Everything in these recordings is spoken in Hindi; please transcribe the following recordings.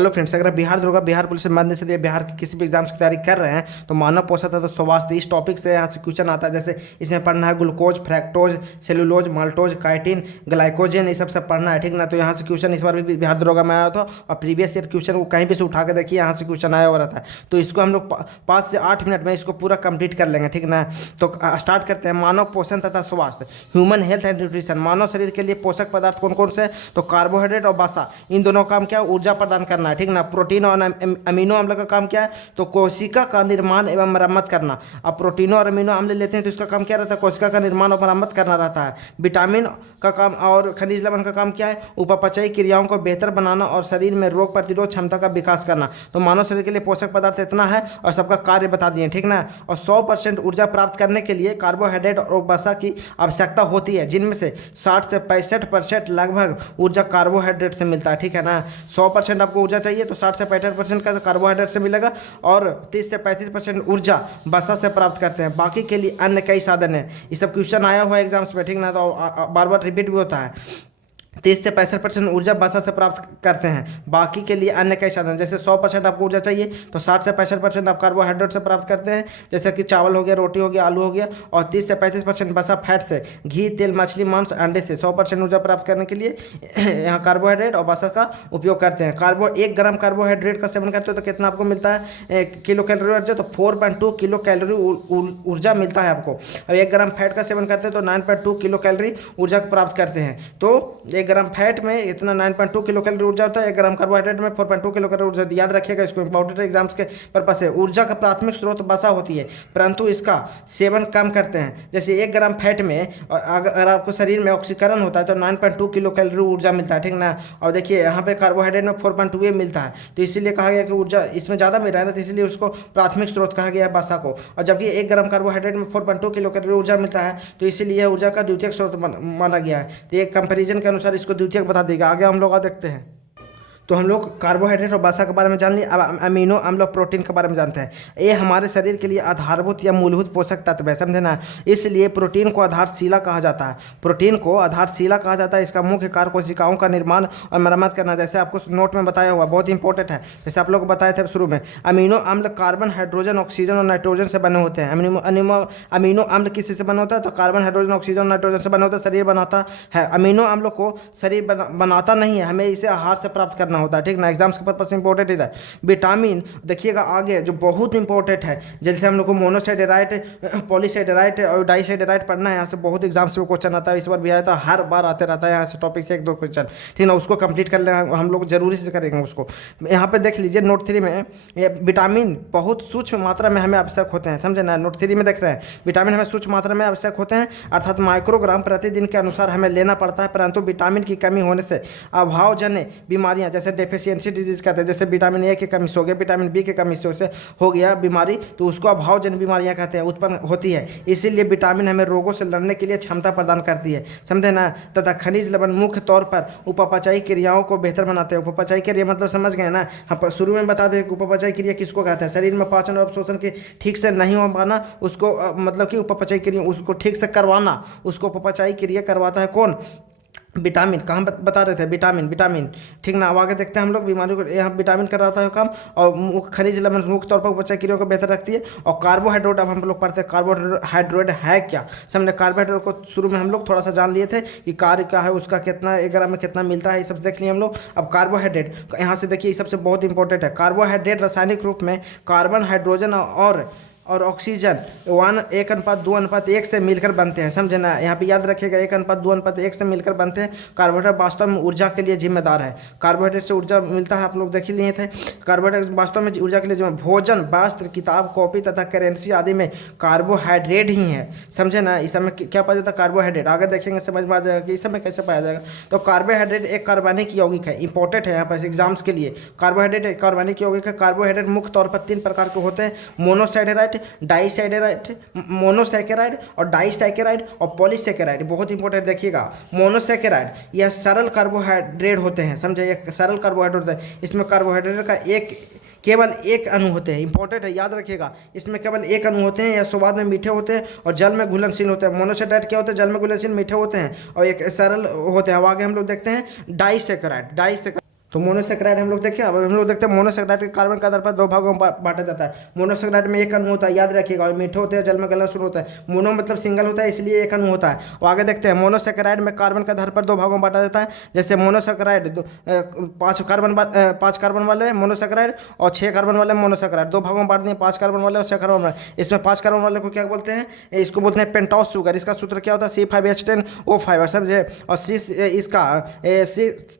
हेलो फ्रेंड्स, अगर बिहार दरोगा, बिहार पुलिस मध्य से बिहार के किसी भी एग्जाम्स की तैयारी कर रहे हैं तो मानव पोषण तथा स्वास्थ्य इस टॉपिक से यहाँ से क्वेश्चन आता है। जैसे इसमें पढ़ना है glucose, fructose, cellulose, maltose, chitin, glycogen, ये सब पढ़ना है, ठीक ना। तो यहाँ से क्वेश्चन इस बार भी बिहार दरोगा में आया था और प्रीवियस ईयर क्वेश्चन को कहीं भी से उठा के देखिए, यहाँ से क्वेश्चन आया हो रहा था। तो इसको हम लोग 5 से 8 मिनट में इसको पूरा कंप्लीट कर लेंगे, ठीक ना। तो स्टार्ट करते हैं। मानव पोषण तथा स्वास्थ्य, ह्यूमन हेल्थ एंड न्यूट्रिशन। मानव शरीर के लिए पोषक पदार्थ कौन कौन से? तो कार्बोहाइड्रेट और वसा, इन दोनों काम क्या? ऊर्जा प्रदान करना है, ठीक ना। प्रोटीन और अमीनो अम्ल का काम क्या है? तो कोशिका का निर्माण एवं मरम्मत करना। अब प्रोटीनों और अमीनो अम्ल लेते हैं तो इसका काम क्या रहता है? कोशिका का निर्माण और मरम्मत करना रहता है। विटामिन का काम और खनिज लवण का काम क्या है? उपापचयी क्रियाओं को बेहतर बनाना और शरीर में रोग प्रतिरोध क्षमता का विकास करना। तो मानव शरीर के लिए पोषक पदार्थ इतना है और सबका कार्य बता दिए, ठीक ना। और 100% ऊर्जा प्राप्त करने के लिए कार्बोहाइड्रेट और वसा की आवश्यकता होती है, जिनमें से 60 से 65% लगभग ऊर्जा कार्बोहाइड्रेट से मिलता है, ठीक है ना। 100% आपको ऊर्जा चाहिए तो 60 से 65% का कार्बोहाइड्रेट से मिलेगा और 30 से 35% ऊर्जा वसा से प्राप्त करते हैं। बाकी के लिए अन्य कई साधन है। ये सब क्वेश्चन आया हुआ है एग्जाम्स में, ठीक ना। तो बार बार रिपीट भी होता है। 30 से 65% ऊर्जा वसा से प्राप्त करते हैं। बाकी के लिए अन्य कई साधन, जैसे 100% आपको ऊर्जा चाहिए तो 60 से 65% आप कार्बोहाइड्रेट से प्राप्त करते हैं, जैसे कि चावल हो गया, रोटी हो गया, आलू हो गया। और 30 से 35% वसा फैट से, घी, तेल, मछली, मांस, अंडे से 100% ऊर्जा प्राप्त करने के लिए यहाँ कार्बोहाइड्रेट और वसा का उपयोग करते हैं। 1 ग्राम कार्बोहाइड्रेट का सेवन करते हो तो कितना आपको मिलता है? किलो कैलोरी ऊर्जा। तो 4.2 किलो कैलोरी ऊर्जा मिलता है आपको। और 1 ग्राम फैट का सेवन करते हैं तो 9.2 किलो कैलोरी ऊर्जा प्राप्त करते हैं। तो 1 ग्राम फैट में इतना 9.2 किलो कैलोरी ऊर्जा होता है, 1 ग्राम कार्बोहाइड्रेट में 4.2 किलो कैलोरी ऊर्जा। याद रखिएगा इसको, इंपॉर्टेंट एग्जाम्स के पर्पज से। ऊर्जा का प्राथमिक स्रोत वसा होती है, परंतु इसका सेवन कम करते हैं। जैसे 1 ग्राम फैट में अगर आपको शरीर में ऑक्सीकरण होता है तो 9.2 किलो कैलोरी ऊर्जा मिलता है, ठीक ना। और देखिए यहाँ पे कार्बोहाइड्रेट में 4.2 मिलता है, तो इसीलिए कहा गया कि ऊर्जा इसमें ज़्यादा मिल रहा है ना, तो इसलिए उसको प्राथमिक स्रोत कहा गया है वसा को। और जबकि 1 ग्राम कार्बोहाइड्रेट में 4.2 किलो कैलोरी ऊर्जा मिलता है, तो इसीलिए ऊर्जा का द्वितीयक स्रोत माना गया है। तो एक कंपेरिजन के अनुसार इसको द्वितीयक बता देगा। आगे हम लोग देखते हैं। तो हम लोग कार्बोहाइड्रेट और वसा के बारे में जान लिए। अब अमीनो अम्ल और प्रोटीन के बारे में जानते हैं। ये हमारे शरीर के लिए आधारभूत या मूलभूत पोषक तत्व है, समझे ना। इसलिए प्रोटीन को आधारशिला कहा जाता है। प्रोटीन को आधारशिला कहा जाता है। इसका मुख्य कार्य कोशिकाओं का निर्माण और मरम्मत करना, जैसे आपको नोट में बताया हुआ, बहुत इंपॉर्टेंट है। जैसे आप लोग बताए थे शुरू में, अमीनो अम्ल कार्बन, हाइड्रोजन, ऑक्सीजन और नाइट्रोजन से बने होते हैं। अमीनो अम्ल किसी से बने होता है? तो कार्बन, हाइड्रोजन, ऑक्सीजन और नाइट्रोजन से बने होता है। शरीर बनाता है। अमीनो अम्ल को शरीर बनाता नहीं है, हमें इसे आहार से प्राप्त करना होता है, ठीक ना। एग्जाम्स के पर्पज से इंपॉर्टेंट इधर। विटामिन देखिएगा आगे जो बहुत इंपॉर्टेंट है, जैसे हम लोग को मोनोसाइडेराइड, पॉलीसाइडेराइड और डाइसाइडेराइड पढ़ना है। यहाँ से बहुत एग्जाम्स में क्वेश्चन आता है, इस बार भी आया था, हर बार आते रहता है यहाँ से टॉपिक से 1-2 क्वेश्चन, ठीक ना। उसको कंप्लीट कर लेना हम लोग जरूरी से करेंगे उसको। यहाँ पे देख लीजिए नोट 3 में, विटामिन बहुत सूक्ष्म मात्रा में हमें आवश्यक होते हैं, समझे ना। नोट 3 में देख रहे हैं, विटामिन हमें सूक्ष्म मात्रा में आवश्यक होते हैं, अर्थात माइक्रोग्राम प्रतिदिन के अनुसार हमें लेना पड़ता है। परंतु विटामिन की कमी होने से अभावजन्य बीमारियां, जैसे डेफिशिएंसी डिजीज कहते हैं, जैसे विटामिन ए की कमी से हो गया, विटामिन बी की कमी से हो गया बीमारी, तो उसको अभावजन्य बीमारियां कहते हैं, उत्पन्न होती है। इसीलिए विटामिन हमें रोगों से लड़ने के लिए क्षमता प्रदान करती है, समझे ना। तथा खनिज लवण मुख्य तौर पर उपापचयी क्रियाओं को बेहतर बनाते हैं। उपापचयी क्रिया मतलब समझ गए ना। हम शुरू में बता दें कि उपापचयी क्रिया किसको कहते हैं? शरीर में पाचन और अवशोषण के ठीक से नहीं हो पाना, उसको मतलब कि उपापचयी क्रिया, उसको ठीक से करवाना, उसको उपापचयी क्रिया करवाता है कौन? विटामिन। कहाँ बता रहे थे? विटामिन, ठीक ना। अब आगे देखते हैं हम लोग बीमारियों को। यहाँ विटामिन कर रहा था काम। और खनिज लवण मुख्य तौर पर उपचार क्रियाओं को बेहतर रखती है। और कार्बोहाइड्रेट, अब हम लोग पढ़ते हैं कार्बोहाइड्रेट है क्या। समझे, कार्बोहाइड्रेट को शुरू में हम लोग थोड़ा सा जान लिए थे कि कार्य क्या है, उसका कितना 1 ग्राम में कितना मिलता है, ये सब देख लिए हम लोग। अब कार्बोहाइड्रेट यहाँ से देखिए, सबसे बहुत इंपॉर्टेंट है। कार्बोहाइड्रेट रासायनिक रूप में कार्बन, हाइड्रोजन और ऑक्सीजन 1:2:1 से मिलकर बनते हैं, समझे ना। यहाँ पे याद रखिएगा 1:2:1 से मिलकर बनते हैं। कार्बोहाइड्रेट वास्तव में ऊर्जा के लिए जिम्मेदार है। कार्बोहाइड्रेट से ऊर्जा मिलता है, आप लोग देख ही लिए थे। कार्बोहाइड्रेट वास्तव में ऊर्जा के लिए जिम्मेदार। भोजन, वस्त्र, किताब, कॉपी तथा करेंसी आदि में कार्बोहाइड्रेट ही है, समझे ना। इस समय क्या पाया जाता है? कार्बोहाइड्रेट। आगे देखेंगे समझ में आ जाएगा कि इस समय कैसे पाया जाएगा। तो कार्बोहाइड्रेट एक कार्बनिक यौगिक है, इंपॉर्टेंट है यहाँ पर एग्जाम्स के लिए। कार्बोहाइड्रेट एक कार्बनिक यौगिक है। कार्बोहाइड्रेट मुख्य तौर पर 3 प्रकार के होते हैं: मोनोसाइडेराइड, डाइसाइडेराइड, मोनोसैकेराइड और डाइसैकेराइड और पॉलीसैकेराइड। बहुत इंपॉर्टेंट देखिएगा। मोनोसैकेराइड यह सरल कार्बोहाइड्रेट होते हैं, समझे। यह सरल कार्बोहाइड्रेट होते हैं। इसमें कार्बोहाइड्रेट का केवल एक अणु होते हैं, इंपॉर्टेंट है, याद रखिएगा। इसमें केवल एक अणु होते हैं, यह स्वाद में मीठे होते हैं और जल में घुलनशील होते हैं। मोनोसैकेराइड क्या होते हैं? जल में घुलनशील, मीठे होते हैं और एक सरल होते हैं। अब आगे हम लोग देखते हैं डाइसैकेराइड। तो मोनोसेक्राइड हम लोग देखें, अब हम लोग देखते हैं मोनोसेक्राइड के कार्बन के आधार पर दो भागों में बांटा जाता है। मोनोसेक्राइड में एक अणु होता है, याद रखिएगा, और मीठे होते हैं, जल में गलनशील होता है। मोनो मतलब सिंगल होता है, इसलिए एक अणु होता है। और आगे देखते हैं मोनोसेक्राइड में कार्बन के आधार पर दो भागों में बांटा जाता है। जैसे मोनोसेक्राइड 5 कार्बन वाले मोनोसेक्राइड और 6 कार्बन वाले मोनोसेक्राइड, दो भागों में बांट दिए, 5 कार्बन वाले और 6 कार्बन वाले। इसमें 5 कार्बन वाले को क्या बोलते हैं, इसको बोलते हैं पेंटोस शुगर। इसका सूत्र क्या होता है, C5H10O5, समझे। और सी इसका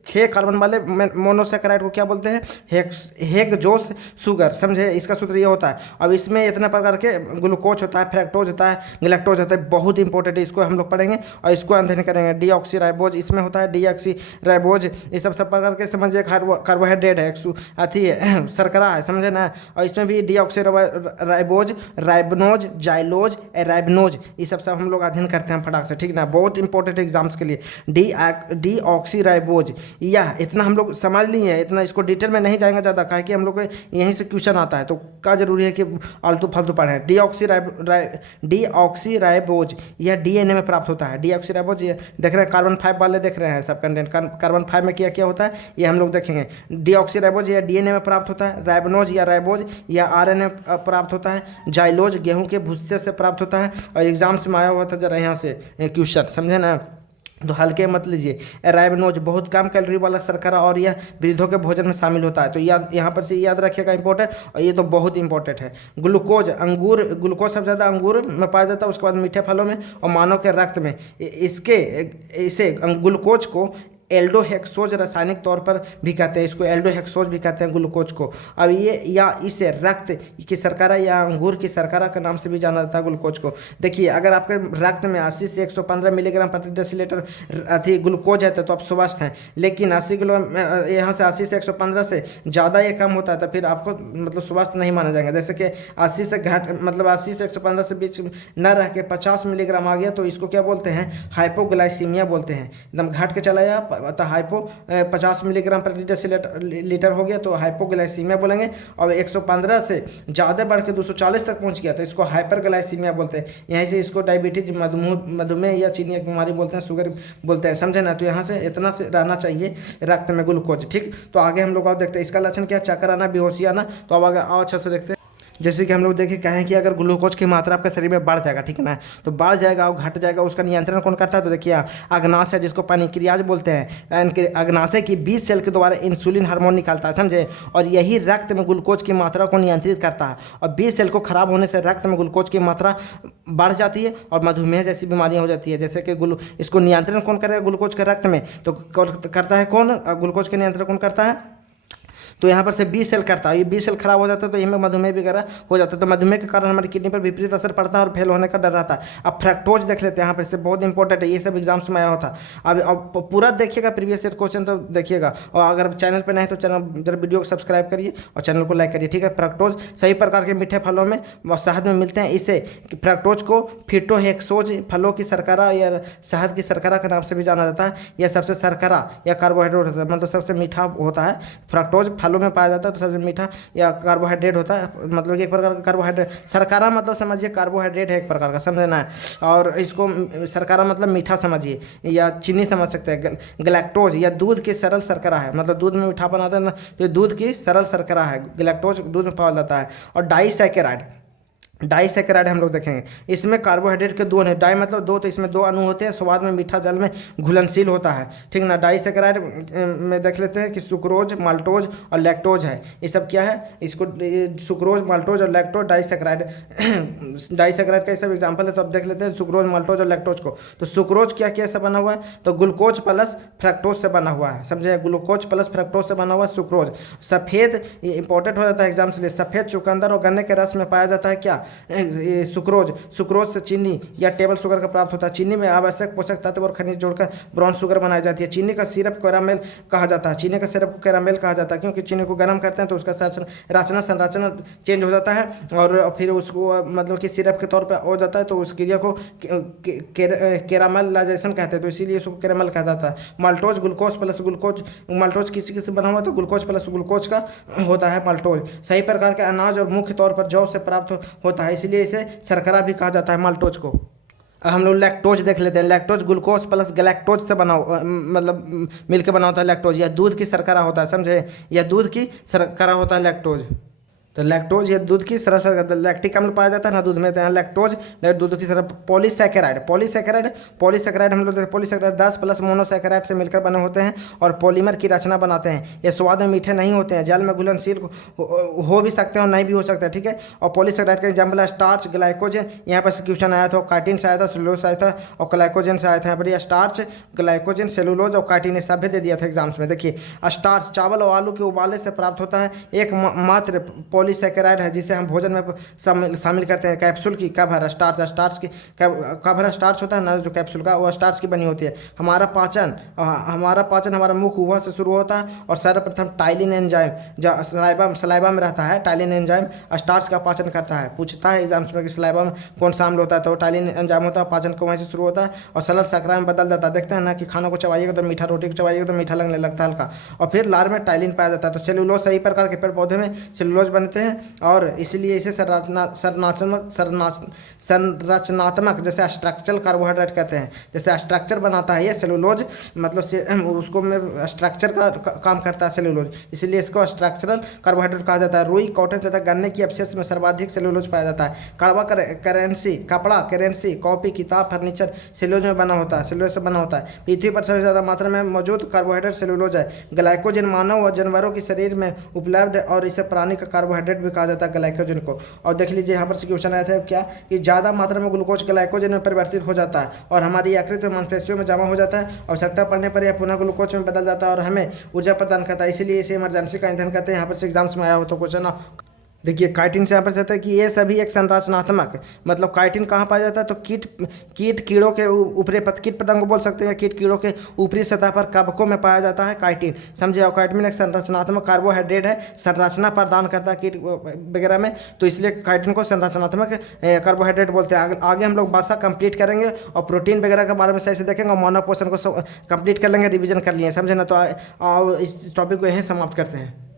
6 कार्बन वाले मोनोसेक्राइड को क्या बोलते हैं, हेक्सोस शुगर, समझे। इसका सूत्र ये होता है। अब इसमें इतने प्रकार के ग्लूकोज होता है, फ्रैक्टोज होता है, गैलेक्टोज होता है, बहुत इंपॉर्टेंट है, इसको हम लोग पढ़ेंगे और इसको अध्ययन करेंगे। डीऑक्सीराइबोज इसमें होता है, डीऑक्सीराइबोज, ये सब प्रकार के समझिए कार्बोहाइड्रेट है, अथी है, शर्करा है, समझे ना। और इसमें भी डीऑक्सीराइबोज, राइबनोज, जाइलोज, राइबनोज, ये सब हम लोग अध्ययन करते हैं फटाक से, ठीक ना। बहुत इंपॉर्टेंट एग्जाम्स के लिए डीऑक्सीराइबोज, यह इतना हम लोग समझ लिए, इतना इसको डिटेल में नहीं जाएंगे ज़्यादा, काहे कि हम लोग को यहीं से क्वेश्चन आता है, तो क्या जरूरी है कि आलतू फालतू पढ़ें। डीऑक्सीराइबोज यह डीएनए में प्राप्त होता है। डीऑक्सीराइबोज ये देख रहे हैं, कार्बन 5 वाले देख रहे हैं सब कंटेंट, कार्बन 5 में क्या क्या होता है ये हम लोग देखेंगे। डीऑक्सीराइबोज यह डीएनए में प्राप्त होता है। राइबोज या राइबोज या आरएनए प्राप्त होता है। जाइलोज गेहूं के भुस्से से प्राप्त होता है। और एग्जाम्स में आया हुआ था जरा यहाँ से क्वेश्चन, समझे ना, तो हल्के मत लीजिए। राइबोज बहुत कम कैलोरी वाला शर्करा और यह वृद्धों के भोजन में शामिल होता है, तो याद यहाँ पर से याद रखिएगा, इंपॉर्टेंट। और ये तो बहुत इंपॉर्टेंट है। ग्लूकोज, अंगूर, ग्लूकोज सबसे ज़्यादा अंगूर में पाया जाता है, उसके बाद मीठे फलों में और मानव के रक्त में। इसे ग्लूकोज को एल्डोहेक्सोज रासायनिक तौर पर भी कहते हैं, इसको एल्डोहेक्सोज भी कहते हैं ग्लूकोज को। अब ये या इसे रक्त की शर्करा या अंगूर की शर्करा के नाम से भी जाना जाता है ग्लूकोज को। देखिए, अगर आपके रक्त में 80 से 115 मिलीग्राम प्रति डेसीलीटर अति ग्लूकोज है तो आप स्वस्थ हैं। लेकिन 80 किलो यहाँ से 80 से 115 से ज़्यादा ये कम होता है तो फिर आपको मतलब स्वस्थ नहीं माना जाएगा। जैसे कि 80 से घट मतलब 80 से 115 से बीच न रह के 50 मिलीग्राम आ गया तो इसको क्या बोलते हैं, हाइपोग्लाइसीमिया बोलते हैं। एकदम घट के चला गया तो 50 मिलीग्राम प्रति डेसीलीटर हो गया तो हाइपोग्लाइसीमिया बोलेंगे। और 115 से ज़्यादा बढ़ के 240 तक पहुंच गया तो इसको हाइपरग्लाइसीमिया बोलते हैं। यहीं से इसको डायबिटीज, मधुमेह या चीनी की बीमारी बोलते हैं, शुगर बोलते हैं, समझे ना। तो यहाँ से इतना से रहना चाहिए रक्त में ग्लूकोज, ठीक। तो आगे हम लोग और देखते हैं इसका लक्षण क्या, चक्कर आना, बेहोशी आना। तो अब आगे आओ अच्छा से देखते हैं। जैसे कि हम लोग देखें कहें कि अगर ग्लूकोज की मात्रा आपके शरीर में बढ़ जाएगा, ठीक है ना, तो बढ़ जाएगा और घट जाएगा, उसका नियंत्रण कौन करता है, तो देखिए अग्नाशय, जिसको पैनक्रियाज बोलते हैं, अग्नाशय की 20 सेल के द्वारा इंसुलिन हार्मोन निकालता है, समझे। और यही रक्त में ग्लूकोज की मात्रा को नियंत्रित करता है। और 20 सेल को खराब होने से रक्त में ग्लूकोज की मात्रा बढ़ जाती है और मधुमेह जैसी बीमारियां हो जाती है। जैसे कि इसको नियंत्रण कौन करेगा ग्लूकोज के रक्त में, तो करता है कौन, ग्लूकोज के नियंत्रण कौन करता है, तो यहाँ पर से 20 सेल करता है। ये 20 सेल खराब हो जाता है तो इनमें मधुमेह वगैरह हो जाता है। तो मधुमेह के कारण हमारी किडनी पर विपरीत असर पड़ता है और फेल होने का डर रहता है। अब फ्रैक्टोज देख लेते हैं, यहाँ पर से बहुत इंपॉर्टेंट है, ये सब एग्जाम्स में आया होता। अब पूरा देखिएगा, प्रीवियस ईयर क्वेश्चन तो देखिएगा। और अगर चैनल पर नहीं तो चैनल जरा वीडियो को सब्सक्राइब करिए और चैनल को लाइक करिए, ठीक है। फ्रैक्टोज सभी प्रकार के मीठे फलों में और शहद में मिलते हैं। इसे फ्रैक्टोज को फिटोहेक्सोज, फलों की शर्करा या शहद की शर्करा के नाम से भी जाना जाता है। यह सबसे शर्करा या कार्बोहाइड्रेट होता है, मतलब सबसे मीठा होता है। फ्रैक्टोज फलों में पाया जाता है तो सबसे मीठा या कार्बोहाइड्रेट होता है, मतलब एक प्रकार का कार्बोहाइड्रेट। शर्करा मतलब समझिए कार्बोहाइड्रेट है एक प्रकार का, समझना है। और इसको शर्करा मतलब मीठा समझिए या चीनी समझ सकते हैं। गैलेक्टोज या दूध की सरल शर्करा है, मतलब दूध में मीठापन आता है ना, तो दूध की सरल शर्करा है। गैलेक्टोज दूध में पाया जाता है। और डाइसैकेराइड हम लोग देखेंगे, इसमें कार्बोहाइड्रेट के 2 अणु, डाई मतलब 2, तो इसमें 2 अणु होते हैं, स्वाद में मीठा, जल में घुलनशील होता है, ठीक ना। डाइसैकेराइड में देख लेते हैं कि सुक्रोज, माल्टोज और लैक्टोज है। ये सब क्या है, इसको सुक्रोज, माल्टोज और लैक्टोज डाइसैकेराइड डाइसैकेराइड का ये सब एग्जाम्पल है। तो अब देख लेते हैं सुक्रोज, माल्टोज और लैक्टोज को। तो सुक्रोज क्या क्या से बना हुआ है, तो ग्लूकोज प्लस फ्रैक्टोज से बना हुआ है, समझे। ग्लूकोज प्लस फ्रैक्टोज से बना हुआ है सुक्रोज। सफ़ेद, ये इंपॉर्टेंट हो जाता है एग्जाम से लिए, सफ़ेद चुकंदर और गन्ने के रस में पाया जाता है क्या, सुक्रोज से चीनी या टेबल शुगर का प्राप्त होता है। चीनी में आवश्यक पोषक तत्व और खनिज जोड़कर ब्राउन शुगर बनाई जाती है। चीनी का सिरप कैरामेल कहा जाता है, चीनी का सिरप को कैरामेल कहा जाता है, क्योंकि चीनी को गर्म करते हैं तो उसका संरचना चेंज हो जाता है और फिर उसको मतलब कि सिरप के तौर पर हो जाता है, तो उस क्रिया को कैरामेलाइजेशन कहते हैं, तो इसीलिए उसको कैरामेल कहा जाता है। Maltose, glucose plus glucose, maltose किसी से बना हुआ तो ग्लूकोज प्लस ग्लूकोज का होता है माल्टोज। सही प्रकार के अनाज और मुख्य तौर पर जौ से प्राप्त होता है, इसलिए इसे शर्करा भी कहा जाता है माल्टोज को। अब हम लोग लैक्टोज देख लेते हैं। लैक्टोज ग्लूकोज प्लस गैलेक्टोज से बना मतलब मिलकर बना होता है लैक्टोज। यह दूध की शर्करा होता है, समझे, यह दूध की शर्करा होता है लैक्टोज। तो लैक्टोज ये दूध की सरल लैक्टिक अम्ल पाया जाता है ना दूध में, तो यहाँ लैक्टोज दूध की सरल पॉलीसैकेराइड पॉलीसैकेराइड हम लोग पॉलीसैकेराइड 10 प्लस मोनोसैकेराइड से मिलकर बने होते हैं और पॉलीमर की रचना बनाते हैं। ये स्वाद में मीठे नहीं होते हैं, जल में घुलनशील हो भी सकते हैं और नहीं भी हो सकते हैं, ठीक है। और पॉलीसैकेराइड का एग्जाम्पल है स्टार्च, ग्लाइकोजन। यहाँ पर क्वेश्चन आया था, काइटिन से आया था, सेलुलोज से आया था और ग्लाइकोजन से आया था। यहाँ पर स्टार्च, ग्लाइकोजन, सेलुलोज और काइटिन ये सभी दे दिया था एग्जाम्स में। देखिए स्टार्च चावल और आलू के उबाले से प्राप्त होता है एक मात्र पॉलीसैकेराइड है जिसे हम भोजन में शामिल करते हैं। कैप्सूल की कब है स्टार्च, स्टार्च की कब है स्टार्च होता है ना जो कैप्सूल का, वो स्टार्च की बनी होती है। हमारा पाचन हमारा मुख हुआ से शुरू होता है और सर्वप्रथम टाइलिन एंजाइम जो सलाइबा में रहता है, टाइलिन एंजाइम स्टार्च का पाचन करता है। पूछता है एग्जाम्स में कि सलाइबा में कौन सा अम्ल होता है, तो टाइलिन एंजाइम होता है, पाचन को वहीं से शुरू होता है और सरल शर्करा में बदल जाता है। देखते हैं ना कि खाना को चबाइएगा तो मीठा, रोटी को चबाइएगा तो मीठा लगने लगता है हल्का, और फिर लार में टाइलिन पाया जाता है। तो सेलुलोज सही प्रकार के पेड़ पौधे में सेलुलोज बनते हैं और इसलिए इसे संरचनात्मक जैसे स्ट्रक्चरल कार्बोहाइड्रेट कहते हैं। जैसे स्ट्रक्चर बनाता है ये सेलुलोज, मतलब उसको में स्ट्रक्चर का काम करता है सेलुलोज, इसलिए इसको स्ट्रक्चरल कार्बोहाइड्रेट कहा जाता है। रुई, कॉटन तथा गन्ने की अवशेष में सर्वाधिक सेलुलोज पाया जाता है। कड़वा करेंसी, कपड़ा, करेंसी, कॉपी, किताब, फर्नीचर सेलुलोज में बना होता है, सेलुलोज से बना होता है। पृथ्वी पर सबसे ज़्यादा मात्रा में मौजूद कार्बोहाइड्रेट सेलुलोज है। ग्लाइकोजन मानव और जानवरों के शरीर में उपलब्ध है और इसे प्राणी का कार्बोहाइड्रेट भी कहा जाता है ग्लाइकोजन को। और देख लीजिए यहाँ पर से क्वेश्चन आया था क्या कि ज़्यादा मात्रा में ग्लूकोज ग्लाइकोजन में परिवर्तित हो जाता है और हमारी यकृत में मांसपेशियों में जमा हो जाता है। आवश्यकता पड़ने पर यह पुनः ग्लूकोज में बदल जाता है और हमें ऊर्जा प्रदान करता है, इसीलिए इसे इमरजेंसी का ईंधन कहते हैं। यहाँ पर से एग्जाम्स में आया हो तो क्वेश्चन देखिए काइटिन से यहाँ पर कहता है कि ये सभी एक संरचनात्मक, मतलब काइटिन कहाँ पाया जाता है तो कीड़ों के ऊपरी कीट पतंग बोल सकते हैं, कीट कीड़ों के ऊपरी सतह पर कवकों में पाया जाता है काइटिन, समझे। और काइटिन एक संरचनात्मक कार्बोहाइड्रेट है, संरचना प्रदान करता है कीट वगैरह में, तो इसलिए काइटिन को संरचनात्मक कार्बोहाइड्रेट बोलते हैं। आगे हम लोग भाषा कंप्लीट करेंगे और प्रोटीन वगैरह के बारे में सही से देखेंगे और मानव पोषण को कंप्लीट कर लेंगे, रिविजन कर लिए, समझे ना। तो इस टॉपिक को यहीं समाप्त करते हैं।